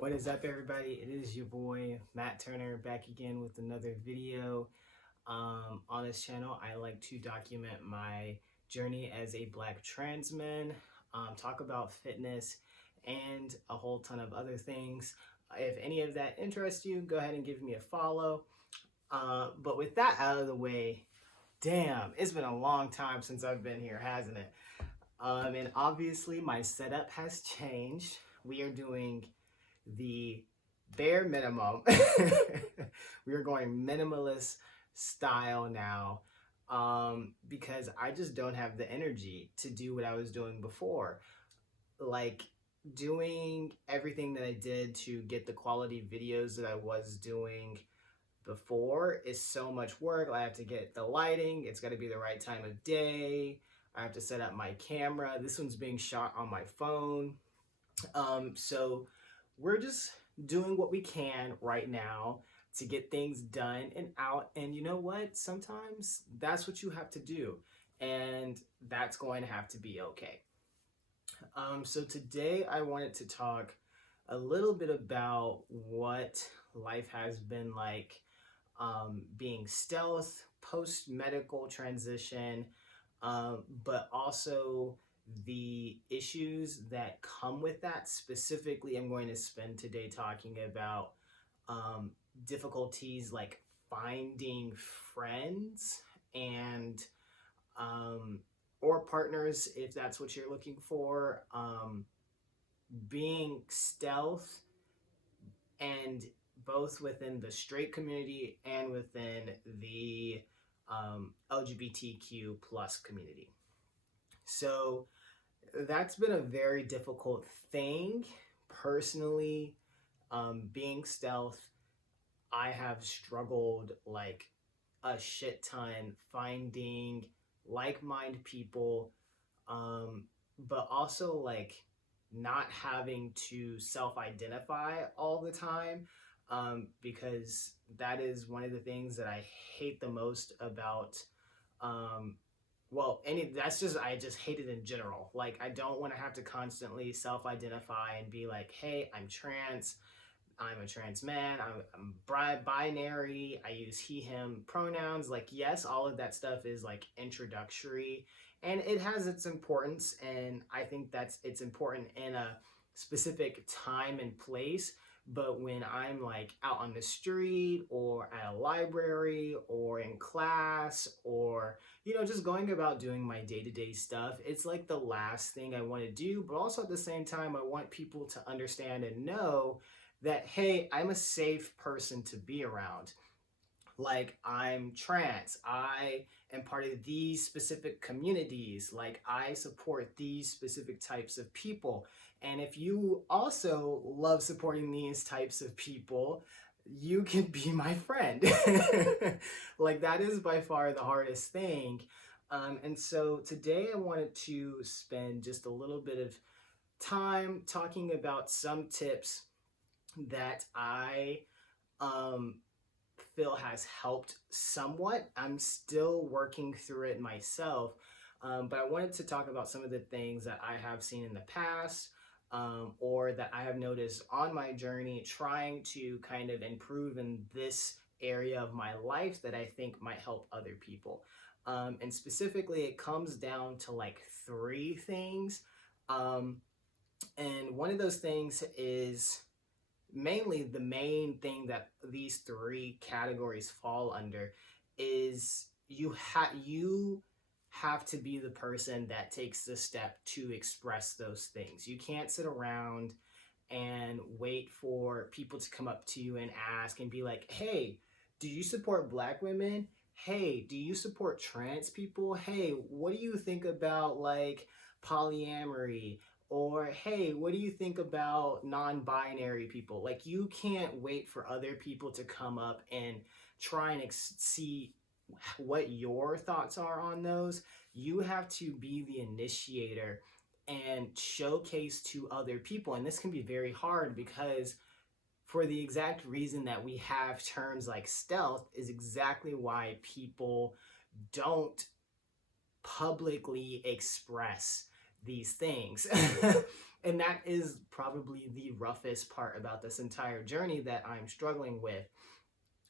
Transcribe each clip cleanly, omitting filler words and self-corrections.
What is up, everybody? It is your boy Matt Turner back again with another video. On this channel, I like to document my journey as a Black trans man, talk about fitness, and a whole ton of other things. If any of that interests you, go ahead and give me a follow. But with that out of the way, damn, it's been a long time since I've been here, hasn't it? And obviously, my setup has changed. We are doing the bare minimum. We are going minimalist style now, because I just don't have the energy to do what I was doing before. Like, doing everything that I did to get the quality videos that I was doing before is so much work. I have to get the lighting, it's got to be the right time of day. I have to set up my camera. This one's being shot on my phone. So we're just doing what we can right now to get things done and out. And you know what? Sometimes that's what you have to do. And that's going to have to be okay. So today I wanted to talk a little bit about what life has been like, being stealth, post-medical transition, but also the issues that come with that. Specifically, I'm going to spend today talking about difficulties like finding friends and or partners if that's what you're looking for, being stealth, and both within the straight community and within the LGBTQ plus community. So that's been a very difficult thing. Personally, being stealth, I have struggled like a shit ton finding like-minded people, but also like not having to self-identify all the time, because that is one of the things that I hate the most about I just hate it in general. Like, I don't want to have to constantly self-identify and be like, hey, I'm trans, I'm a trans man, I'm binary, I use he, him pronouns. Like, yes, all of that stuff is like introductory and it has its importance. And I think it's important in a specific time and place. But when I'm like out on the street or at a library or in class or, just going about doing my day-to-day stuff, it's like the last thing I want to do. But also at the same time, I want people to understand and know that, hey, I'm a safe person to be around. Like, I'm trans, I am part of these specific communities, like I support these specific types of people. And if you also love supporting these types of people, you can be my friend. Like, that is by far the hardest thing. And so today I wanted to spend just a little bit of time talking about some tips that I feel has helped somewhat. I'm still working through it myself, but I wanted to talk about some of the things that I have seen in the past, or that I have noticed on my journey trying to kind of improve in this area of my life that I think might help other people. And specifically, it comes down to like three things. And one of those things is mainly the main thing that these three categories fall under is you have to be the person that takes the step to express those things. You can't sit around and wait for people to come up to you and ask and be like, hey, do you support Black women? Hey, do you support trans people? Hey, what do you think about like polyamory? Or, hey, what do you think about non-binary people? Like, you can't wait for other people to come up and try and see what your thoughts are on those. You have to be the initiator and showcase to other people. And this can be very hard because for the exact reason that we have terms like stealth is exactly why people don't publicly express these things. And that is probably the roughest part about this entire journey that I'm struggling with.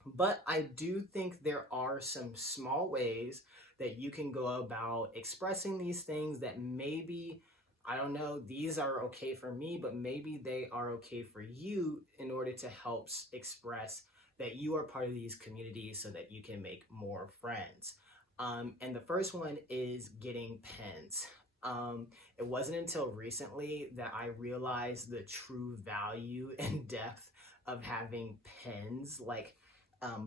But I do think there are some small ways that you can go about expressing these things that maybe, I don't know, these are okay for me, but maybe they are okay for you in order to help express that you are part of these communities so that you can make more friends. And the first one is getting pens. It wasn't until recently that I realized the true value and depth of having pens, like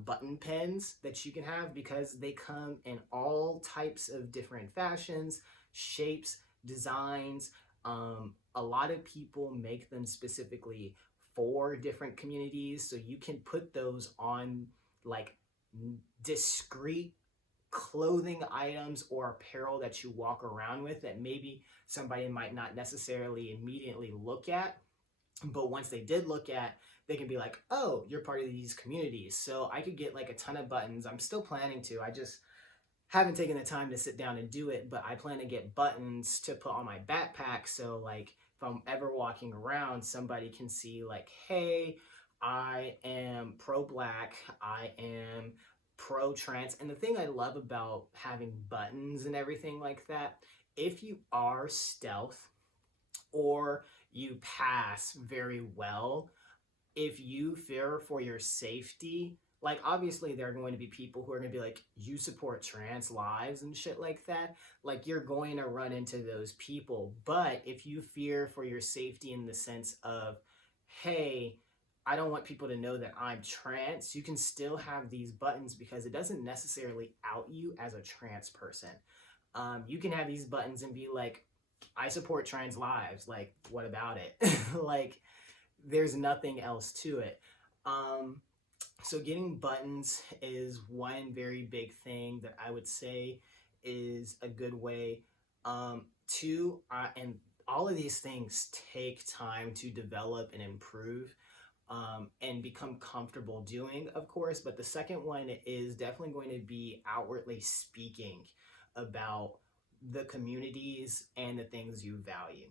button pens that you can have, because they come in all types of different fashions, shapes, designs. A lot of people make them specifically for different communities, so you can put those on like discrete clothing items or apparel that you walk around with that maybe somebody might not necessarily immediately look at, but once they did look at, they can be like, oh, you're part of these communities. So I could get like a ton of buttons. I'm still planning to. I just haven't taken the time to sit down and do it, but I plan to get buttons to put on my backpack. So like if I'm ever walking around, somebody can see like, hey, I am pro-black, I am pro-trans. And the thing I love about having buttons and everything like that, if you are stealth or you pass very well, if you fear for your safety, like obviously there are going to be people who are going to be like, you support trans lives and shit like that. Like you're going to run into those people. But if you fear for your safety in the sense of, hey, I don't want people to know that I'm trans, you can still have these buttons because it doesn't necessarily out you as a trans person. You can have these buttons and be like, I support trans lives. Like, what about it? Like, there's nothing else to it. So getting buttons is one very big thing that I would say is a good way. Two, and all of these things take time to develop and improve and become comfortable doing, of course. But the second one is definitely going to be outwardly speaking about the communities and the things you value.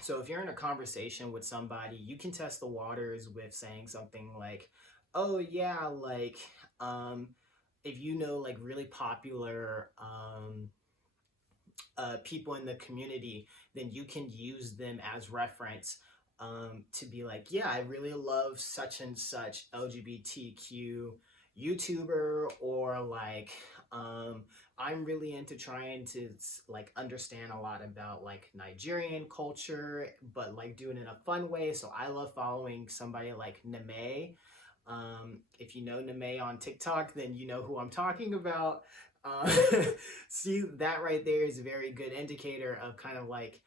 So if you're in a conversation with somebody, you can test the waters with saying something like, oh yeah, like if you know like really popular people in the community, then you can use them as reference to be like, yeah, I really love such and such LGBTQ YouTuber, or like I'm really into trying to like understand a lot about like Nigerian culture, but like doing it in a fun way. So I love following somebody like Neme. If you know Neme on TikTok, then you know who I'm talking about. Uh, See, that right there is a very good indicator of kind of like,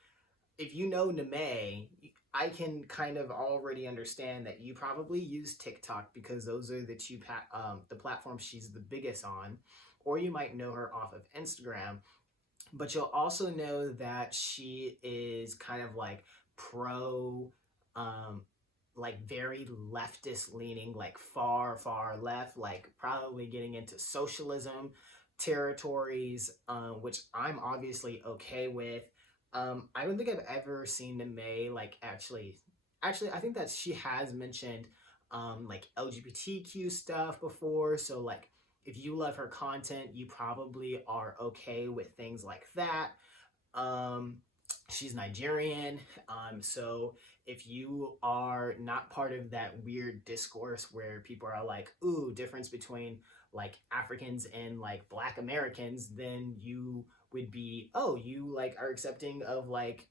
if you know Neme, I can kind of already understand that you probably use TikTok because those are the platforms she's the biggest on, or you might know her off of Instagram. But you'll also know that she is kind of like pro, um, like very leftist leaning, like far left, like probably getting into socialism territories, which I'm obviously okay with. I don't think I've ever seen May like actually I think that she has mentioned like LGBTQ stuff before. So like if you love her content, you probably are okay with things like that. Um, she's Nigerian. So if you are not part of that weird discourse where people are like, ooh, difference between like Africans and like Black Americans, then you would be, oh, you like are accepting of like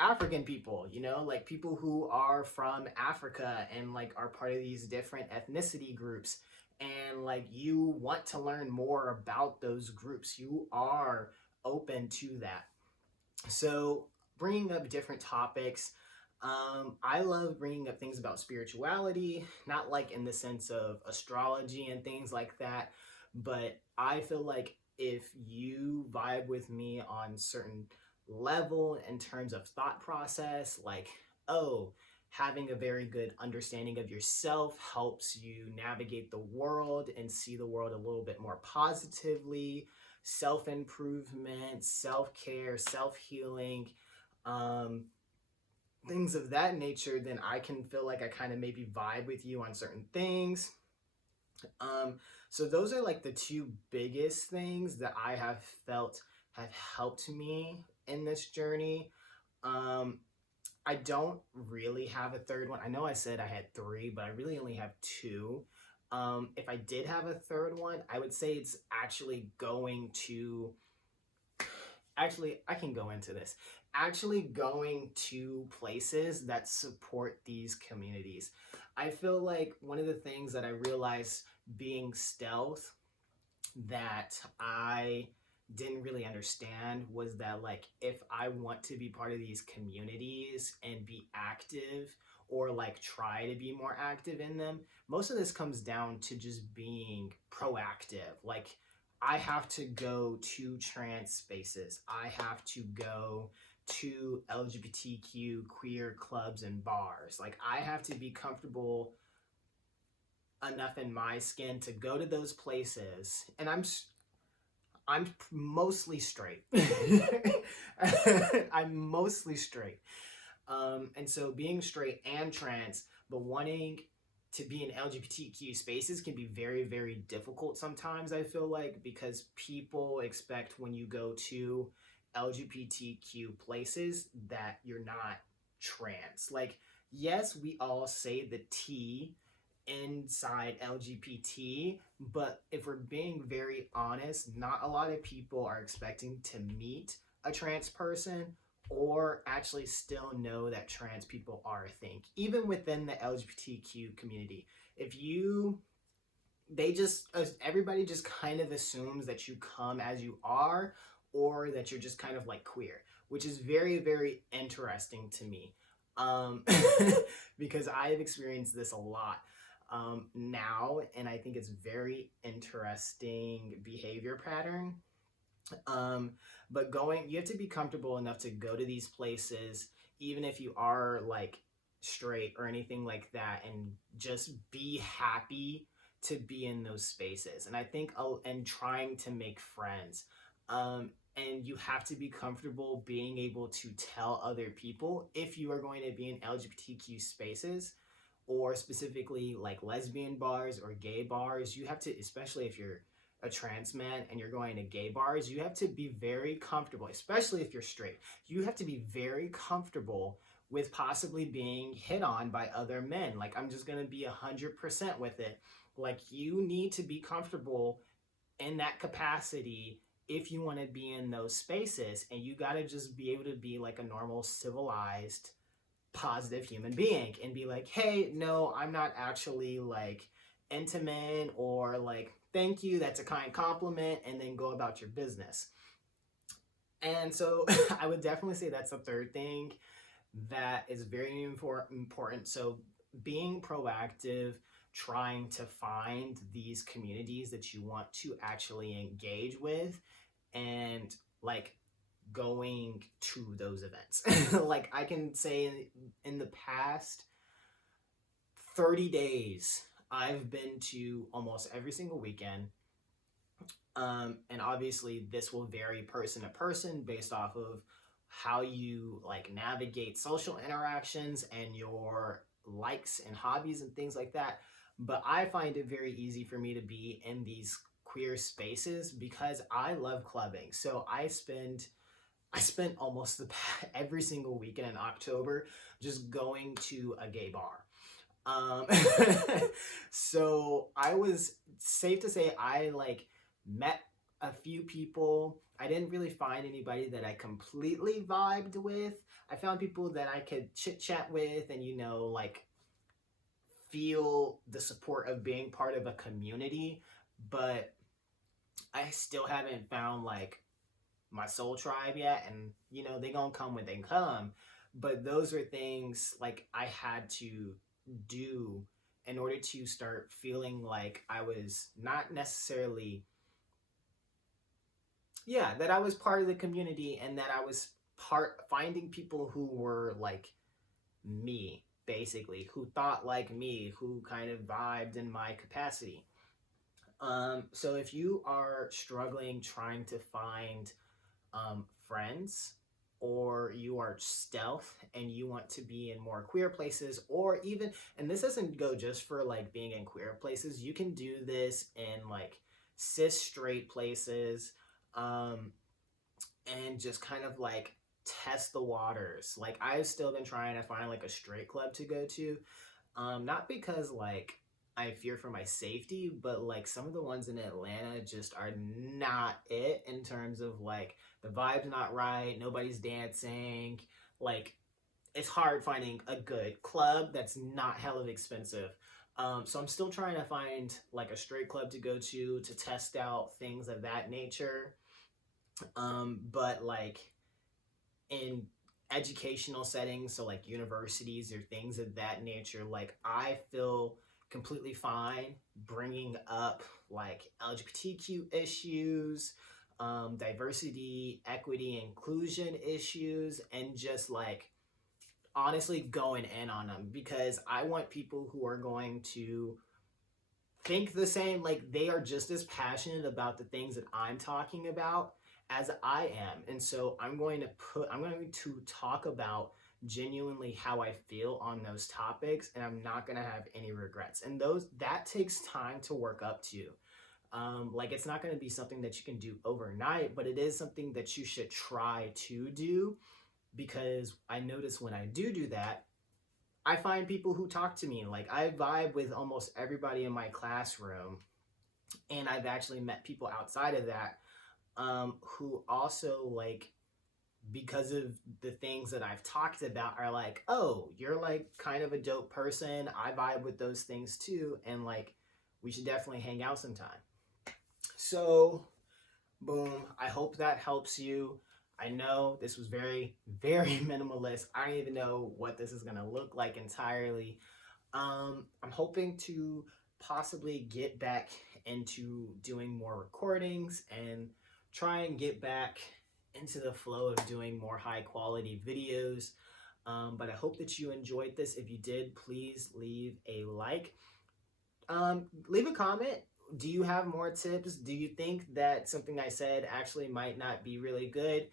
African people, you know, like people who are from Africa and like are part of these different ethnicity groups. And like you want to learn more about those groups, you are open to that. So, bringing up different topics. I love bringing up things about spirituality, not like in the sense of astrology and things like that, but I feel like if you vibe with me on certain level in terms of thought process, like, oh, having a very good understanding of yourself helps you navigate the world and see the world a little bit more positively. self-improvement, self-care, self-healing, things of that nature, then I can feel like I kind of maybe vibe with you on certain things. So those are like the two biggest things that I have felt have helped me in this journey. I don't really have a third one. I know I said I had three, but I really only have two. If I did have a third one, I would say it's actually going to, actually, I can go into this. Actually going to places that support these communities. I feel like one of the things that I realized being stealth that I didn't really understand was that, like, if I want to be part of these communities and be active, or like try to be more active in them, most of this comes down to just being proactive. Like, I have to go to trans spaces, I have to go to LGBTQ queer clubs and bars. Like, I have to be comfortable enough in my skin to go to those places, and I'm mostly straight. I'm mostly straight. And so being straight and trans, but wanting to be in LGBTQ spaces can be very, very difficult sometimes, I feel like, because people expect when you go to LGBTQ places that you're not trans. Like, yes, we all say the T inside LGBT, but if we're being very honest, not a lot of people are expecting to meet a trans person or actually still know that trans people are a thing. Even within the LGBTQ community, if you, they just, everybody just kind of assumes that you come as you are, or that you're just kind of like queer, which is very, very interesting to me. Because I've experienced this a lot now, and I think it's very interesting behavior pattern. But you have to be comfortable enough to go to these places, even if you are like straight or anything like that, and just be happy to be in those spaces. And I think, and trying to make friends. And you have to be comfortable being able to tell other people if you are going to be in LGBTQ spaces, or specifically like lesbian bars or gay bars. You have to, especially if you're a trans man and you're going to gay bars, you have to be very comfortable, especially if you're straight. You have to be very comfortable with possibly being hit on by other men. Like, I'm just gonna be 100% with it. Like, you need to be comfortable in that capacity if you want to be in those spaces, and you got to just be able to be like a normal, civilized, positive human being and be like, hey, no, I'm not actually like into men, or like, thank you, that's a kind compliment, and then go about your business. And so I would definitely say that's the third thing that is very important. So being proactive, trying to find these communities that you want to actually engage with, and like going to those events. Like, I can say in the past 30 days, I've been to almost every single weekend. And obviously this will vary person to person based off of how you like navigate social interactions and your likes and hobbies and things like that. But I find it very easy for me to be in these queer spaces because I love clubbing. So I spent almost every single weekend in October just going to a gay bar. So I was, safe to say, I like met a few people. I didn't really find anybody that I completely vibed with. I found people that I could chit chat with and, you know, like feel the support of being part of a community, but I still haven't found like my soul tribe yet. And, you know, they gonna come when they come. But those are things like I had to do in order to start feeling like I was not necessarily, that I was part of the community, and that I was finding people who were like me, basically, who thought like me, who kind of vibed in my capacity. So if you are struggling trying to find friends, or you are stealth and you want to be in more queer places, or even, and this doesn't go just for like being in queer places, you can do this in like cis straight places, and just kind of like test the waters. Like I've still been trying to find like a straight club to go to, not because like I fear for my safety, but like some of the ones in Atlanta just are not it, in terms of like the vibe's not right, nobody's dancing. Like it's hard finding a good club that's not hella expensive. So I'm still trying to find like a straight club to go to test out things of that nature. But like in educational settings, so like universities or things of that nature, like I feel completely fine bringing up like LGBTQ issues, diversity, equity, inclusion issues, and just like honestly going in on them, because I want people who are going to think the same, like they are just as passionate about the things that I'm talking about as I am. And so I'm going to talk about genuinely how I feel on those topics, and I'm not going to have any regrets. And that takes time to work up to. Like it's not going to be something that you can do overnight, but it is something that you should try to do, because I notice when I do that, I find people who talk to me. Like I vibe with almost everybody in my classroom, and I've actually met people outside of that, who also like, because of the things that I've talked about, are like, oh, you're like kind of a dope person. I vibe with those things too, and like we should definitely hang out sometime. So, boom. I hope that helps you. I know this was very, very minimalist. I don't even know what this is gonna look like entirely. I'm hoping to possibly get back into doing more recordings and try and get back into the flow of doing more high quality videos. But I hope that you enjoyed this. If you did, please leave a like. Leave a comment. Do you have more tips? Do you think that something I said actually might not be really good?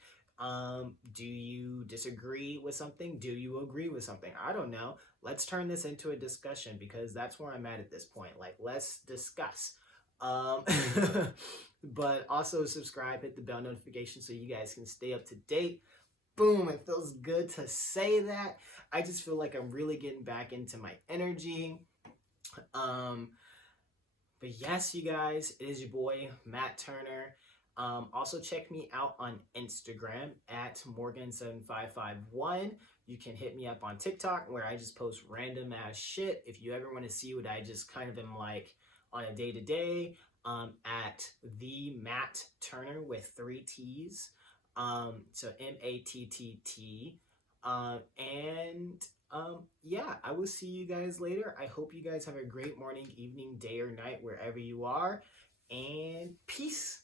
Do you disagree with something? Do you agree with something? I don't know. Let's turn this into a discussion, because that's where I'm at this point. Like, let's discuss. Um, but also subscribe, hit the bell notification so you guys can stay up to date. Boom, it feels good to say that. I just feel like I'm really getting back into my energy. But yes, you guys, it is your boy, Matt Turner. Also check me out on Instagram at Morgan7551. You can hit me up on TikTok, where I just post random ass shit. If you ever want to see what I just kind of am like on a day-to-day, at the Matt Turner with 3 T's. So MATTT. Yeah, I will see you guys later. I hope you guys have a great morning, evening, day, or night, wherever you are. And peace.